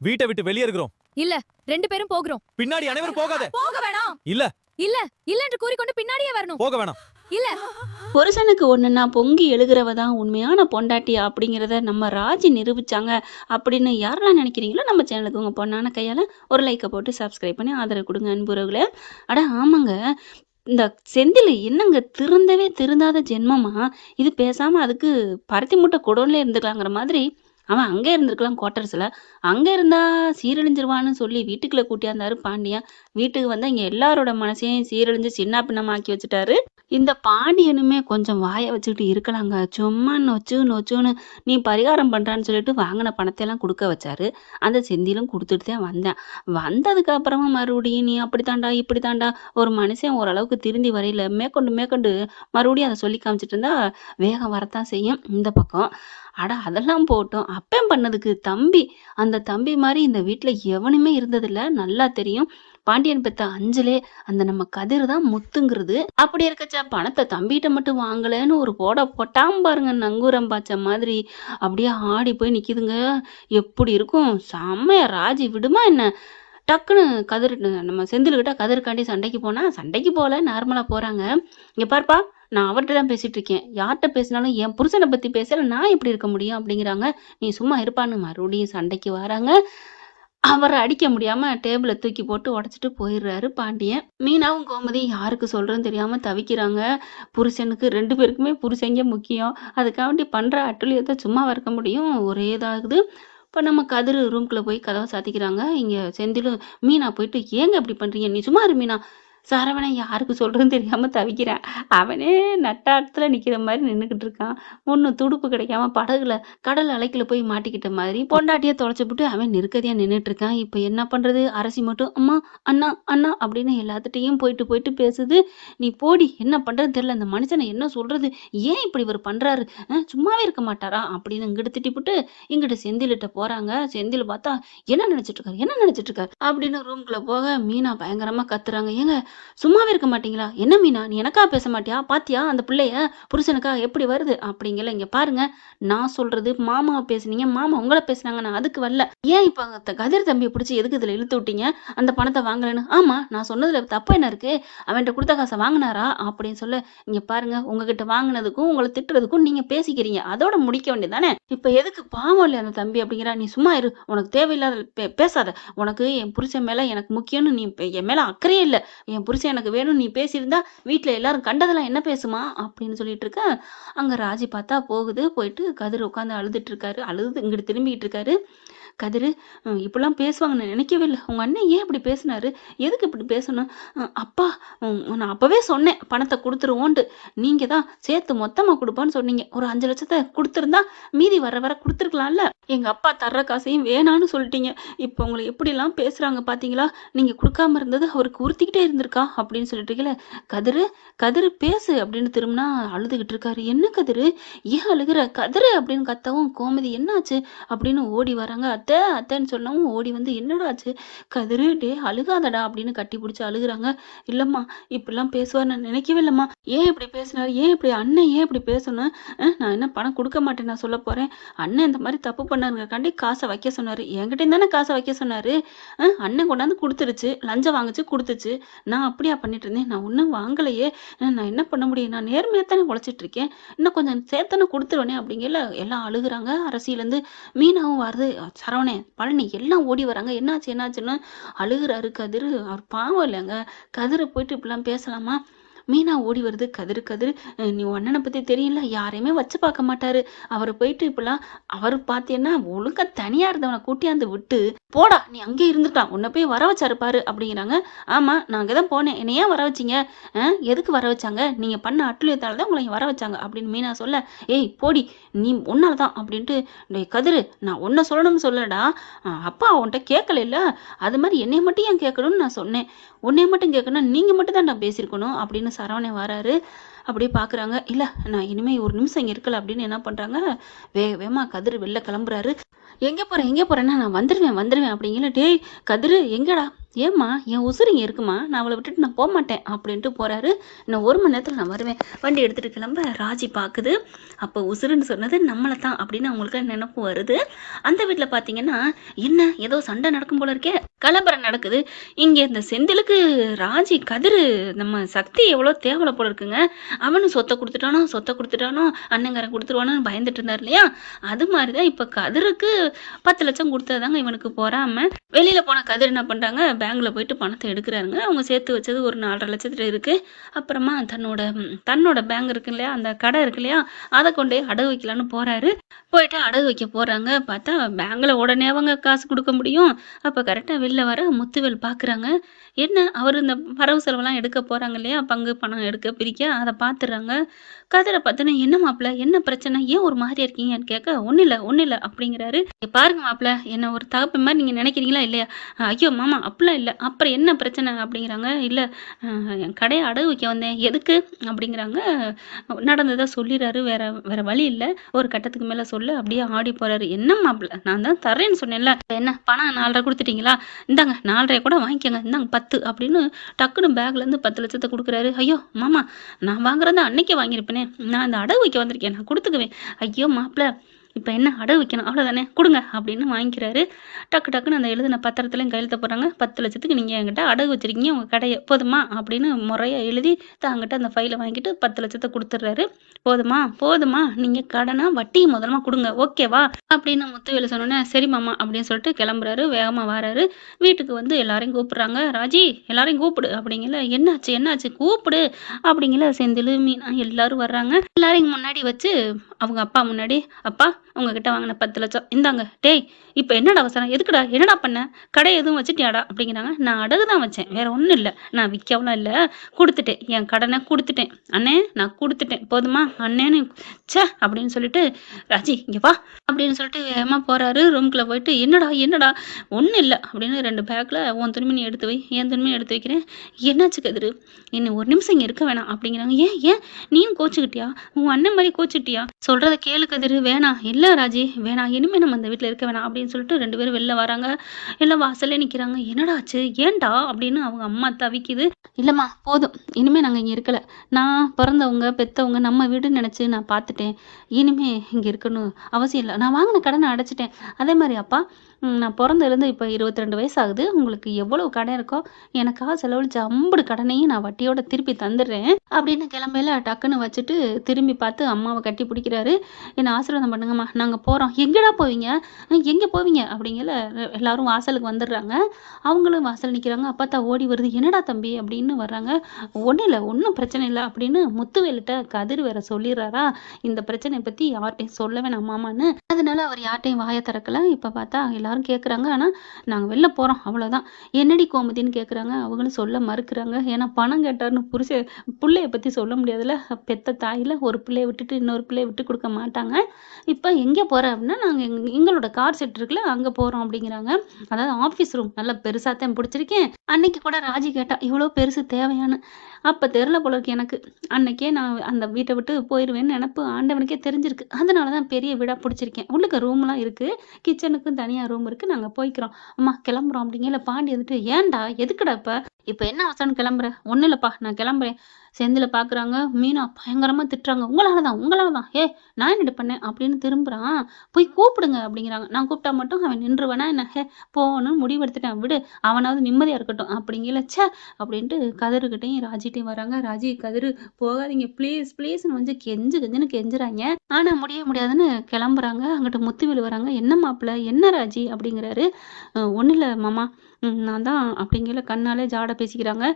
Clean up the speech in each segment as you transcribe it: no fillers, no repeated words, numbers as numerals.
வீட்டை விட்டு வெளியே இருக்கிறோம். இல்ல, 2 பேரும் போகிறோம். பின்னாடி அனைவரும் போகாத. போக வேணாம். இல்ல இல்ல, இல்ல என்று கூறிக்கொண்டு பின்னாடியே வரணும். போக வேணாம். இல்ல. புருஷனுக்கு ஒண்ணுன்னா பொங்கி எழுகிறவ தான் உண்மையான பொண்டாட்டி அப்படிங்கிறத நம்ம ராஜி நிரூபிச்சாங்க அப்படின்னு யாரெல்லாம் நினைக்கிறீங்களோ நம்ம சேனலுக்கு உங்க பொண்ணான கையால ஒரு லைக்கை போட்டு சப்ஸ்கிரைப் பண்ணி ஆதரவு கொடுங்க அன்புறவுகளே. அட ஆமாங்க, இந்த செந்தில் என்னங்க திருந்தாத ஜென்மமா இது. பேசாம அதுக்கு பருத்தி மூட்டை குடோன்ல இருந்துக்கலாங்கிற மாதிரி அவன் அங்கே இருந்திருக்கலாம் குவார்டர்ஸ்ல. அங்க இருந்தா சீரழிஞ்சிருவான்னு சொல்லி வீட்டுக்குள்ள கூட்டியாந்தாரு பாண்டியன். வீட்டுக்கு வந்தா இங்க எல்லாரோட மனசையும் சீரழிஞ்சு சின்ன பின்னமாக்கி வச்சுட்டாரு. இந்த பாண்டியனுமே கொஞ்சம் வாயை வச்சுக்கிட்டு இருக்கலாங்க. சும்மா நொச்சு நொச்சுன்னு நீ பரிகாரம் பண்றான்னு சொல்லிட்டு வாங்கின பணத்தை எல்லாம் கொடுக்க வச்சாரு. அந்த செந்திலும் கொடுத்துட்டு தான் வந்தேன். வந்ததுக்கு அப்புறமா மறுபடியும் நீ அப்படித்தாண்டா இப்படித்தாண்டா, ஒரு மனுஷன் ஓரளவுக்கு திருந்தி வரையில மேற்கொண்டு மறுபடியும் அதை சொல்லி காமிச்சிட்டு இருந்தா வேகம் வரத்தான் செய்யும் இந்த பக்கம். அட அதெல்லாம் போட்டோம். அப்பன் பண்ணதுக்கு தம்பி, அந்த தம்பி மாதிரி இந்த வீட்டுல எவனுமே இருந்ததில்ல, நல்லா தெரியும். பாண்டியன் பெத்த அஞ்சலே அந்த நம்ம கதிர் தான் முத்துங்கிறது. அப்படி இருக்கச்சா பணத்தை தம்பிகிட்ட மட்டும் வாங்கலன்னு ஒரு போட்டாம் பாருங்க, நங்கூரம் பாய்ச்ச மாதிரி அப்படியே ஆடி போய் நிக்குதுங்க. எப்படி இருக்கும் செம்மையா. ராஜி விடுமா என்ன? டக்குன்னு கதிர் நம்ம செந்தில்கிட்ட கதிர்காண்டி சண்டைக்கு போனா, சண்டைக்கு போல நார்மலா போறாங்க. இங்க பாருப்பா, நான் அவர்கிட்ட தான் பேசிட்டு இருக்கேன். யார்கிட்ட பேசினாலும் என் புருஷனை பத்தி பேசல, நான் எப்படி இருக்க முடியும் அப்படிங்கிறாங்க. நீ சும்மா இருப்பான்னு மறுபடியும் சண்டைக்கு வராங்க. அவரை அடிக்க முடியாம டேபிளை தூக்கி போட்டு உடைச்சிட்டு போயிடுறாரு பாண்டியன். மீனாவும் கோமதி யாருக்கு சொல்றதுன்னு தெரியாம தவிக்கிறாங்க. புருஷனுக்கு 2 பேருக்குமே புருஷங்க முக்கியம். அதுக்காண்டி பண்ற அட்டுழியத்தை சும்மா இருக்க முடியும். ஒரே இதாகுது. இப்போ நம்ம கதிர் ரூம்குள்ள போய் கதவை சாத்திக்கிறாங்க. இங்க செந்திலும் மீனா போயிட்டு, ஏங்க இப்படி பண்றீங்க, நீ சும்மா இரு மீனா. சரவணன் யாருக்கு சொல்றதுன்னு தெரியாம தவிக்கிறான். அவனே நட்டாத்துல நிக்கிற மாதிரி நின்றுக்கிட்டு இருக்கான். ஒன்னும் துடுப்பு கிடைக்காம படகுல கடல் அலைக்குள்ள போய் மாட்டிக்கிட்ட மாதிரி பொண்டாட்டிய தொலைச்சுப்புட்டு அவன் நிற்கதியா நின்றுட்டு இருக்கான். இப்ப என்ன பண்றது? அரசி மட்டும் அம்மா அண்ணா அண்ணா அப்படின்னு எல்லாத்துட்டையும் போயிட்டு பேசுது. நீ போடி, என்ன பண்றதுன்னு தெரியல, இந்த மனுஷனை என்ன சொல்றது, ஏன் இப்படி இவர் பண்றாரு, சும்மாவே இருக்க மாட்டாரா அப்படின்னு இங்கிட்டு திட்டிப்புட்டு இங்கிட்டு செந்திலிட்ட போறாங்க. செந்தில் பார்த்தா என்ன நினைச்சிட்டு இருக்காரு அப்படின்னு ரூம்குள்ள போக மீனா பயங்கரமா கத்துறாங்க. ஏங்க சும்மாவே இருக்க மாட்டீங்களா? என்ன மீனா, நீ எனக்கா பேச மாட்டியா? பாத்தியா அந்த பிள்ளைய புருஷனுக்கா எப்படி வருது அப்படிங்கல. இங்க பாருங்க, நான் சொல்றது மாமாவை பேசுனீங்க, மாமா உங்களை பேசுனாங்க, நான் அதுக்கு வரல. ஏன் இப்ப கதிர் தம்பியை பிடிச்சி எதுக்கு இதுல இழுத்து விட்டீங்க? அந்த பணத்தை வாங்கலன்னு. ஆமா, நான் சொன்னதுல தப்பு என்ன இருக்கு? அவன்கிட்ட கொடுத்த காசை வாங்கினாரா அப்படின்னு சொல்ல, இங்க பாருங்க, உங்ககிட்ட வாங்கினதுக்கும் உங்களை திட்டுறதுக்கும் நீங்க பேசிக்கிறீங்க, அதோட முடிக்க வேண்டியதானே. இப்ப எதுக்கு? பாவம் இல்லையா அந்த தம்பி அப்படிங்கிறா. நீ சும்மா இரு, உனக்கு தேவையில்லாத பேசாத. உனக்கு என் புருஷன் மேல எனக்கு முக்கியம்னு நீ என் மேல அக்கறையே இல்லை, என் புருஷன் எனக்கு வேணும் நீ பேசியிருந்தா வீட்டுல எல்லாரும் கண்டதெல்லாம் என்ன பேசுமா அப்படின்னு சொல்லிட்டு இருக்க. அங்க ராஜி பார்த்தா போயிட்டு கதிர் உட்காந்து அழுதுட்டு இருக்காரு. அழுது இங்கிட்டு திரும்பிக்கிட்டு இருக்காரு. கதிர், இப்படிலாம் பேசுவாங்கன்னு நினைக்கவே இல்லை. உங்க அண்ணன் ஏன் இப்படி பேசினாரு, எதுக்கு இப்படி பேசணும்? அப்பா, நான் அப்பவே சொன்னேன் பணத்தை கொடுத்துருவோன்ட்டு. நீங்க தான் சேர்த்து மொத்தமா கொடுப்பான்னு சொன்னீங்க. ஒரு 5 லட்சத்தை கொடுத்துருந்தா மீதி வர கொடுத்துருக்கலாம்ல. எங்க அப்பா தர்ற காசையும் வேணான்னு சொல்லிட்டீங்க. இப்போ உங்களை எப்படிலாம் பேசுறாங்க பாத்தீங்களா? நீங்க கொடுக்காம இருந்தது அவருக்கு உறுத்திக்கிட்டே இருந்திருக்கா அப்படின்னு சொல்லிட்டு இருக்கல. கதிர் பேசு அப்படின்னு திரும்பினா அழுதுகிட்டு இருக்காரு. என்ன கதிர், ஏன் அழுகிற கதிர் அப்படின்னு கத்தவும் கோமதி என்னாச்சு அப்படின்னு ஓடி வராங்க. அத்தைன்னு சொல்லவும் ஓடி வந்து என்னடா ஆச்சு? கதிரு, டே அழுகாதடா அப்படின்னு கட்டி பிடிச்சி அழுகுறாங்க. இல்லம்மா, இப்படிலாம் பேசுவார் நான் நினைக்கவே இல்லம்மா. ஏன் இப்படி பேசினாரு, ஏன் இப்படி அண்ணன் ஏன் இப்படி பேசணும்? நான் என்ன பணம் கொடுக்க மாட்டேன் நான் சொல்ல போறேன். அண்ணன் இந்த மாதிரி தப்பு பண்ணாருங்கக்காண்டி காசை வைக்க சொன்னாரு. என்கிட்ட தானே காசை வைக்க சொன்னாரு. அண்ணன் கொண்டாந்து கொடுத்துருச்சு, லஞ்சம் வாங்குச்சு கொடுத்துச்சு. நான் அப்படியா பண்ணிட்டு இருந்தேன்? நான் ஒன்றும் வாங்கலையே. நான் என்ன பண்ண முடியும்? நான் நேர்மையாத்தானே உழைச்சிட்டு இருக்கேன். இன்னும் கொஞ்சம் சேர்த்தானே கொடுத்துருவேனே அப்படிங்கல. எல்லாம் அழுகுறாங்க. அரசியலேருந்து மீனாவும் வருது. சரவணே, பழனி எல்லாம் ஓடி வராங்க. என்னாச்சுன்னு அழுகுறாரு கதிர். அவர் பாவம் இல்லைங்க. கதிரை போயிட்டு இப்படிலாம் பேசலாமா? மீனா ஓடி வருது. கதிர், நீ அண்ணனை பத்தி தெரியல, யாரையுமே வச்சு பார்க்க மாட்டாரு. அவரை போயிட்டு இப்பெல்லாம் அவர் பார்த்தேன்னா ஒழுங்கா தனியா இருந்தவனை கூட்டியாந்து விட்டு போடா, நீ அங்கே இருந்துட்டான், உன்னை போய் வர வச்சாரு பாரு அப்படிங்கிறாங்க. ஆமா, நான் அங்கதான் போனேன், என்னை ஏன் வர வச்சிங்க? எதுக்கு வர வச்சாங்க? நீங்க பண்ண அட்டுழியத்தால தான் உங்களை வர வச்சாங்க அப்படின்னு மீனா சொல்ல, ஏய் போடி, நீ உன்னாலதான் அப்படின்ட்டு. டேய் கதிர், நான் உன்னை சொல்லணும்னு சொல்லடா, அப்பா உன்கிட்ட கேட்கல இல்ல, அது மாதிரி என்னை மட்டும் ஏன் கேட்கணும்னு நான் சொன்னேன். உன்னைய மட்டும் கேட்கணும், நீங்க மட்டும் தான் நான் பேசியிருக்கணும் அப்படின்னு சரவணன் வராரு. அப்படியே பாக்குறாங்க. இல்ல, நான் இனிமே ஒரு நிமிஷம் இங்க இருக்கல அப்படின்னு என்ன பண்றாங்க, வேகமா கதிர் வெளில கிளம்புறாரு. எங்க போறேன்னா, நான் வந்துருவேன் அப்படிங்கல. டேய் கதிர், எங்கடா? ஏம்மா என் உசுரு இங்கே இருக்குமா, நான் அவளை விட்டுட்டு நான் போக மாட்டேன் அப்படின்ட்டு போறாரு. இன்னும் 1 மணி நேரத்தில் நான் வருவேன். வண்டி எடுத்துட்டு கிளம்ப ராஜி பார்க்குது. அப்போ உசுருன்னு சொன்னது நம்மளை தான் அப்படின்னு அவங்களுக்கு நினைப்பு வருது. அந்த வீட்டில் பார்த்தீங்கன்னா என்ன ஏதோ சண்டை நடக்கும் போல இருக்கே, கலவரம் நடக்குது. இங்கே இந்த செந்திலுக்கு ராஜி கதிர் நம்ம சக்தி எவ்வளோ தேவலை போல இருக்குங்க. அவனும் சொத்தை கொடுத்துட்டானோ அண்ணங்காரன் கொடுத்துருவானு பயந்துட்டு இருந்தார் இல்லையா, அது மாதிரி தான் இப்போ கதிருக்கு 10 லட்சம் கொடுத்ததாங்க இவனுக்கு போறாம. வெளியில போன கதிர் என்ன பண்றாங்க, பேங்க்ல போயிட்டு பணத்தை எடுக்கிறாருங்க. அவங்க சேர்த்து வச்சது ஒரு 4.5 லட்சத்துல இருக்கு. அப்புறமா தன்னோட பேங்க் இருக்கு இல்லையா, அந்த கடை இருக்கு இல்லையா, அதை கொண்டே அடகு வைக்கலான்னு போறாரு. போயிட்டு அடகு வைக்க போறாங்க. பார்த்தா பேங்க்ல உடனே அவங்க காசு கொடுக்க முடியும். அப்ப கரெக்டா வெளில வர முத்துவேல் பாக்குறாங்க. என்ன அவர் இந்த வரவு செலவெல்லாம் எடுக்க போறாங்க இல்லையா, பங்கு பணம் எடுக்க பிரிக்க, அதை பாத்துறாங்க. கதிரை பார்த்தோன்னே என்ன மாப்பிள்ள என்ன பிரச்சனை, ஏன் ஒரு மாதிரியா இருக்கீங்கன்னு கேட்க, ஒன்றும் இல்லை அப்படிங்கிறாரு. "இங்க பாருங்க மாப்பிள்ள, என்ன ஒரு தகப்பன் மாதிரி நீங்கள் நினைக்கிறீங்களா இல்லையா?" "ஐயோ மாமா அப்படிலாம் இல்லை, அப்புறம் என்ன பிரச்சனை?" அப்படிங்கிறாங்க. "இல்லை, என் கடையை அடகு வைக்க வந்தேன்." "எதுக்கு?" அப்படிங்கிறாங்க. நடந்ததை சொல்லிடுறாரு. வேற வேற வழி இல்லை. ஒரு கட்டத்துக்கு மேலே சொல்ல அப்படியே ஆடி போறாரு. "என்ன மாப்பிள்ள, நான் தான் தரேன்னு சொன்னேன்ல, என்ன பணம் 4.5 கொடுத்துட்டீங்களா, இந்தாங்க 4.5 கூட வாங்கிக்கோங்க, இந்தாங்க 10" அப்படின்னு டக்குன்னு பேக்லேருந்து 10 லட்சத்தை கொடுக்குறாரு. "ஐயோ மாமா, நான் வாங்குறத அன்னைக்கே வாங்கியிருப்பேனே, நான் இந்த அடகு வைக்க வந்திருக்கேன், நான் கொடுத்துக்குவேன்." "ஐயோ மாப்பிள்ள, இப்போ என்ன அடகு வைக்கணும், அவ்வளோதானே, கொடுங்க" அப்படின்னு வாங்கிக்கிறாரு. டக்குன்னு அந்த எழுதின பத்திரத்துலையும் கையெழுத்த போடுறாங்க. 10 லட்சத்துக்கு நீங்கள் என்கிட்ட அடகு வச்சிருக்கீங்க உங்கள் கடையை, போதுமா அப்படின்னு முறையாக எழுதி தாங்கிட்ட அந்த ஃபைலை வாங்கிட்டு 10 லட்சத்தை கொடுத்துட்றாரு. போதுமா நீங்கள் கடனா வட்டி முதலமா கொடுங்க, ஓகேவா அப்படின்னு முத்துவேலு சொன்னோன்னே, "சரி மாமா" அப்படின்னு சொல்லிட்டு கிளம்புறாரு. வேகமாக வராரு. வீட்டுக்கு வந்து எல்லாரையும் கூப்பிடுறாங்க. "ராஜி, எல்லாரையும் கூப்பிடு" அப்படிங்கல. என்னாச்சு கூப்பிடு" அப்படிங்கல. செந்தில், மீனா எல்லாரும் வர்றாங்க. எல்லாரையும் முன்னாடி வச்சு அவங்க அப்பா முன்னாடி, "அப்பா, உங்ககிட்ட வாங்கின 10 லட்சம் இந்தாங்க." "டேய், இப்போ என்னடா அவசரம், எதுக்குடா, என்னடா பண்ண, கடை எதுவும் வச்சுட்டியாடா?" அப்படிங்கிறாங்க. "நான் அடகு தான் வச்சேன், வேற ஒன்றும் இல்லை, நான் விற்கவும் இல்லை, கொடுத்துட்டேன், என் கடனை கொடுத்துட்டேன் அண்ணே, நான் கொடுத்துட்டேன், போதுமா அண்ணேன்னு." ச்சே அப்படின்னு சொல்லிட்டு, "ராஜி இங்கே வா" அப்படின்னு சொல்லிட்டு வேகமாக போறாரு. ரூம்குள்ளே போயிட்டு, என்னடா ஒன்றும் இல்லை" அப்படின்னு 2 பேக்கில், "உன் துணிமணி எடுத்து வை, என் துணிமணி எடுத்து வைக்கிறேன்." "என்னாச்சு கதிரு, இன்னும் 1 நிமிஷம் இங்கே இருக்க வேணாம்" அப்படிங்கிறாங்க. "ஏன் நீயும் கோச்சுக்கிட்டியா, உன் அண்ணன் மாதிரி கோச்சுக்கிட்டியா, சொல்றத கேளு கதிரு." "வேணாம், இல்லை ராஜி வேணாம், இனிமே நம்ம அந்த வீட்டில் இருக்க வேணாம்" அப்படின்னு சொல்லிட்டு 2 பேரும் வெளில வராங்க. எல்லாம் வாசல்லே நிற்கிறாங்க. "என்னடா ஆச்சு, ஏன்டா?" அப்படின்னு அவங்க அம்மா தவிக்குது. "இல்லைம்மா, போதும், இனிமே நாங்கள் இங்கே இருக்கல, நான் பிறந்தவங்க பெத்தவங்க நம்ம வீடுன்னு நினச்சி நான் பார்த்துட்டேன், இனிமே இங்கே இருக்கணும் அவசியம் இல்லை, நான் வாங்கின கடனை அடைச்சிட்டேன். அதே மாதிரி அப்பா, நான் பிறந்ததுலேருந்து இப்போ 22 வயசு ஆகுது, உங்களுக்கு எவ்வளவு கடன் இருக்கோ எனக்காக செலவழிச்ச அம்புடு கடனையும் நான் வட்டியோட திருப்பி தந்துடுறேன்" அப்படின்னு கிளம்பையில டக்குன்னு வச்சுட்டு திரும்பி பார்த்து அம்மாவை கட்டி பிடிக்கிறாரு. "என்னை ஆசீர்வாதம் பண்ணுங்கம்மா, நாங்கள் போகிறோம்." "எங்கடா போவீங்க, எங்கே போவீங்க?" அப்படிங்கல. எல்லாரும் வாசலுக்கு வந்துடுறாங்க. அவங்களும் வாசல் நிற்கிறாங்க. அப்பத்தா ஓடி வருது. "என்னடா தம்பி" அப்படின்னு வர்றாங்க. "ஒன்றும் இல்லை, ஒன்றும் பிரச்சனை இல்லை" அப்படின்னு முத்துவேலுட்ட கதிர் வேற சொல்லிடுறாரா, இந்த பிரச்சனையை பற்றி யார்கிட்டையும் சொல்ல வேணாம் மாமான்னு. அதனால அவர் யார்கிட்டையும் வாயை திறக்கல. இப்போ பார்த்தா எல்லாரும் கேட்குறாங்க. ஆனால் நாங்கள் வெளில போகிறோம் அவ்வளோதான். "என்னடி கோமதின்னு கேட்குறாங்க. அவங்களும் சொல்ல மறுக்கிறாங்க. ஏன்னா பணம் கேட்டாருன்னு பிள்ளைய பற்றி சொல்ல முடியாதுல்ல, பெத்த தாயில் ஒரு பிள்ளைய விட்டுட்டு இன்னொரு பிள்ளைய விட்டு கொடுக்க மாட்டாங்க. "இப்போ எங்கே போகிற அப்படின்னா, நாங்கள் எங்களோட கார் செட் இருக்குல்ல, அங்கே போகிறோம்" அப்படிங்கிறாங்க. அதாவது ஆஃபீஸ் ரூம் நல்லா பெருசாக தான் பிடிச்சிருக்கேன். அன்னைக்கு கூட ராஜி கேட்டா இவ்வளோ பெருசு தேவையான்னு. அப்போ தெரில போல இருக்கு எனக்கு. அன்னைக்கே நான் அந்த வீட்டை விட்டு போயிடுவேன்னு நினப்பு ஆண்டவனுக்கே தெரிஞ்சிருக்கு. அதனால தான் பெரிய வீடாக பிடிச்சிருக்கேன். உள்ளுக்கு ரூம்லாம் இருக்குது, கிச்சனுக்கும் தனியாக ரூம் இருக்குது, நாங்கள் போய்க்கிறோம். "அம்மா கிளம்புறோம்" அப்படிங்கல. பாண்டி வந்துட்டு, "ஏன்டா, எதுக்குடா இப்போ என்ன அவசரம் கிளம்புற?" "ஒன்றும் இல்லைப்பா, நான் கிளம்புறேன்." செந்தில பார்க்குறாங்க. மீனா பயங்கரமாக திட்டுறாங்க. உங்களால தான் நான் என்னடி பண்ணேன்?" அப்படின்னு திரும்புகிறான். "போய் கூப்பிடுங்க" அப்படிங்கிறாங்க. "நான் கூப்பிட்டா மட்டும் அவன் நின்றுவானா என்ன? போகணும்னு முடிவெடுத்துட்டேன், விடு, அவனாவது நிம்மதியாக இருக்கட்டும்" அப்படிங்கல. ச்சே அப்படின்ட்டு கதிர்கிட்டையும் ராஜிட்டையும் வராங்க. "ராஜி, கதிர், போகாதீங்க ப்ளீஸ்ன்னு வந்து கெஞ்சுன்னு கெஞ்சுறாங்க. ஆனால் முடியாதுன்னு கிளம்புறாங்க. அங்கிட்டு முத்துவேலு வராங்க. "என்ன மாப்பிள்ள, என்ன ராஜி?" அப்படிங்கிறாரு. "ஒன்றும் இல்லை மாமா, நான் தான்" அப்படிங்கல. கண்ணாலே ஜாட பேசிக்கிறாங்க.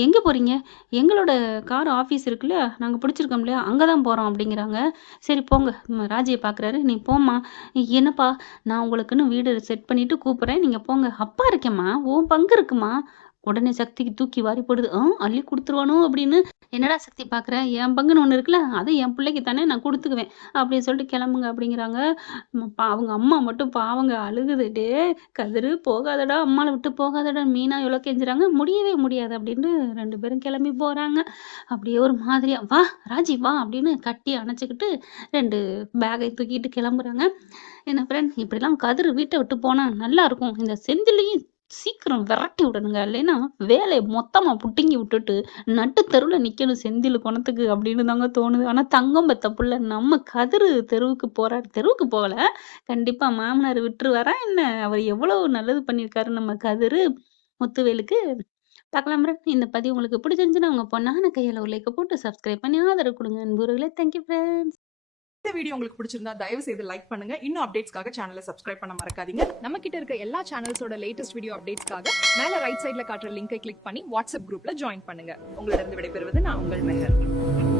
"எங்கே போகிறீங்க?" "எங்களோட கார் ஆஃபீஸ் இருக்குல்ல, நாங்கள் பிடிச்சிருக்கோம் இல்லையா, அங்கே தான் போகிறோம்" அப்படிங்கிறாங்க. "சரி போங்க." ராஜியை பார்க்குறாரு. "நீ போம்மா." "என்னப்பா, நான் உங்களுக்குன்னு வீடு செட் பண்ணிட்டு கூப்பிட்றேன், நீங்கள் போங்க." "அப்பா இருக்கேம்மா, உன் பங்கு இருக்குமா." உடனே சக்திக்கு தூக்கி வாரி போடுது. அள்ளி கொடுத்துருவானோ அப்படின்னு. "என்னடா சக்தி பார்க்குற, என் பங்குன்னு ஒன்று இருக்குல்ல, அது என் பிள்ளைக்கு தானே, நான் கொடுத்துக்குவேன்" அப்படின்னு சொல்லிட்டு கிளம்புங்க அப்படிங்கிறாங்க. அவங்க அம்மா மட்டும் பாவங்க அழுகுது. "டேய் கதிரு, போகாதடா, அம்மாவை விட்டு போகாதடா." மீனா எவ்வளோ கெஞ்சுறாங்க. "முடியவே முடியாது" அப்படின்னு 2 பேரும் கிளம்பி போகிறாங்க. அப்படியே ஒரு மாதிரியா, "வா ராஜி வா" அப்படின்னு கட்டி அணைச்சிக்கிட்டு 2 பேக்கை தூக்கிட்டு கிளம்புறாங்க. என்ன ஃப்ரெண்ட், இப்படிலாம் கதிர் வீட்டை விட்டு போனால் நல்லா இருக்கும். இந்த செந்திலையும் சீக்கிரம் விரட்டி விடணுங்க. இல்லைன்னா வேலைய மொத்தமா புடுங்கி விட்டுட்டு, நட்டு தெருவுல நிக்கணும் செந்தில் குணத்துக்கு அப்படின்னு தாங்க தோணுது. ஆனா தங்கம் பெத்த புள்ள நம்ம கதிரு தெருவுக்கு போறாரு. தெருவுக்கு போகல. கண்டிப்பா மாமனார் விட்டுருவாரா என்ன? அவர் எவ்வளவு நல்லது பண்ணியிருக்காரு நம்ம கதிரு முத்துவேலுக்கு. பார்க்கலாம் ஃப்ரெண்ட். இந்த பதிவு உங்களுக்கு பிடிச்சிருந்துச்சுன்னா, உங்க பொண்ணான கையால ஒரு லைக்க போட்டு சப்ஸ்கிரைப் பண்ணி ஆதரவு குடுங்க அன்புறவுகளே. Thank you friends. இந்த வீடியோ உங்களுக்கு பிடிச்சிருந்தா தயவு செய்து லைக் பண்ணுங்க. இன்னும் அப்டேட்ஸ்க்காக சேனலை சப்ஸ்கிரைப் பண்ண மறக்காதீங்க. நம்ம கிட்ட இருக்க எல்லா சேனல்ஸோட லேட்டஸ்ட் வீடியோ அப்டேட்ஸ்க்காக மேல ரைட் சைடுல காட்டுற லிங்கை கிளிக் பண்ணி வாட்ஸ்அப் குரூப்ல ஜாயின் பண்ணுங்க. உங்களிடம் விடைபெறுவது நான் உங்கள் மெஹர்.